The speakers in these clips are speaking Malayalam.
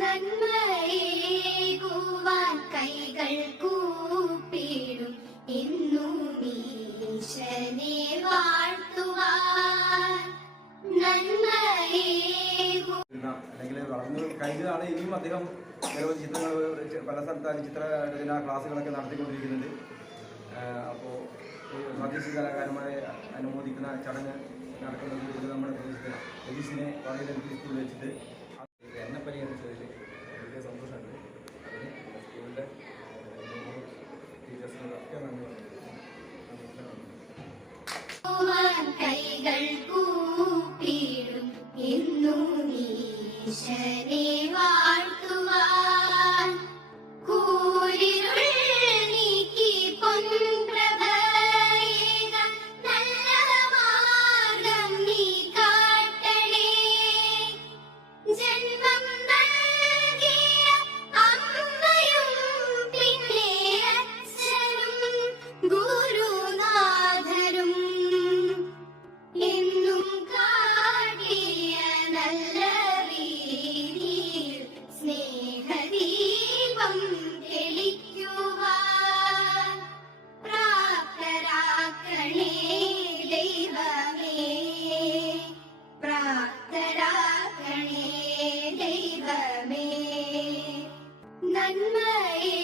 നന്മയേകുവാൻ കൈകൾ കൂപ്പിടും എന്നും ഈശനെ വാഴ്ത്തുവാൻ. അല്ലെങ്കിൽ വളർന്നു കഴിഞ്ഞതാണ്. ഇനിയും അദ്ദേഹം നിരവധി ചിത്രങ്ങൾ പല സ്ഥലത്താലും ചിത്രരചന ക്ലാസ്സുകളൊക്കെ നടത്തിക്കൊണ്ടിരിക്കുന്നുണ്ട്. അപ്പോൾ പ്രാദേശിക കലാകാരന്മാരെ അനുമോദിക്കുന്ന ചടങ്ങ് നടക്കുന്നത് നമ്മുടെ പ്രദേശത്ത് രതീഷിനെ വളരെ സ്കൂളിൽ വെച്ചിട്ട് എന്നെ പരിഗണിച്ചതിൽ വലിയ സന്തോഷമുണ്ട്. അതിന് സ്കൂളിൻ്റെ ടീച്ചേഴ്സിനൊക്കെ നന്ദി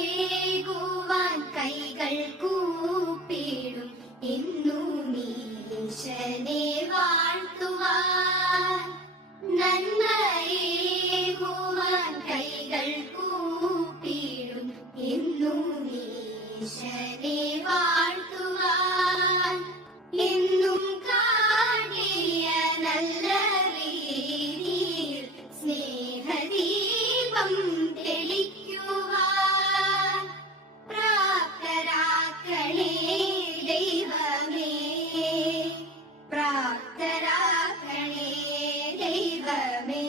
നന്മയേകുവാൻ കൈകൾ കൂപ്പിടും എന്നും ഈശനെ വാഴ്ത്തുവാൻ. നന്മയേകുവാൻ കൈകൾ കൂപ്പിടും എന്നും ഈശനെ വാഴ്ത്തുവാൻ. എന്നും കാണിയ നല്ല രീതിയിൽ സ്നേഹദീപം തെളിക്കുവാൻ പ്രാപ്തരാക്കണേ ദൈവമേ, പ്രാപ്തരാക്കണേ ദൈവമേ,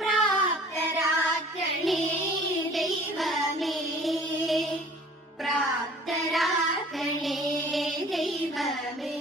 പ്രാപ്തരാക്കണേ ദൈവമേ, പ്രാപ്തരാക്കണേ ദൈവമേ.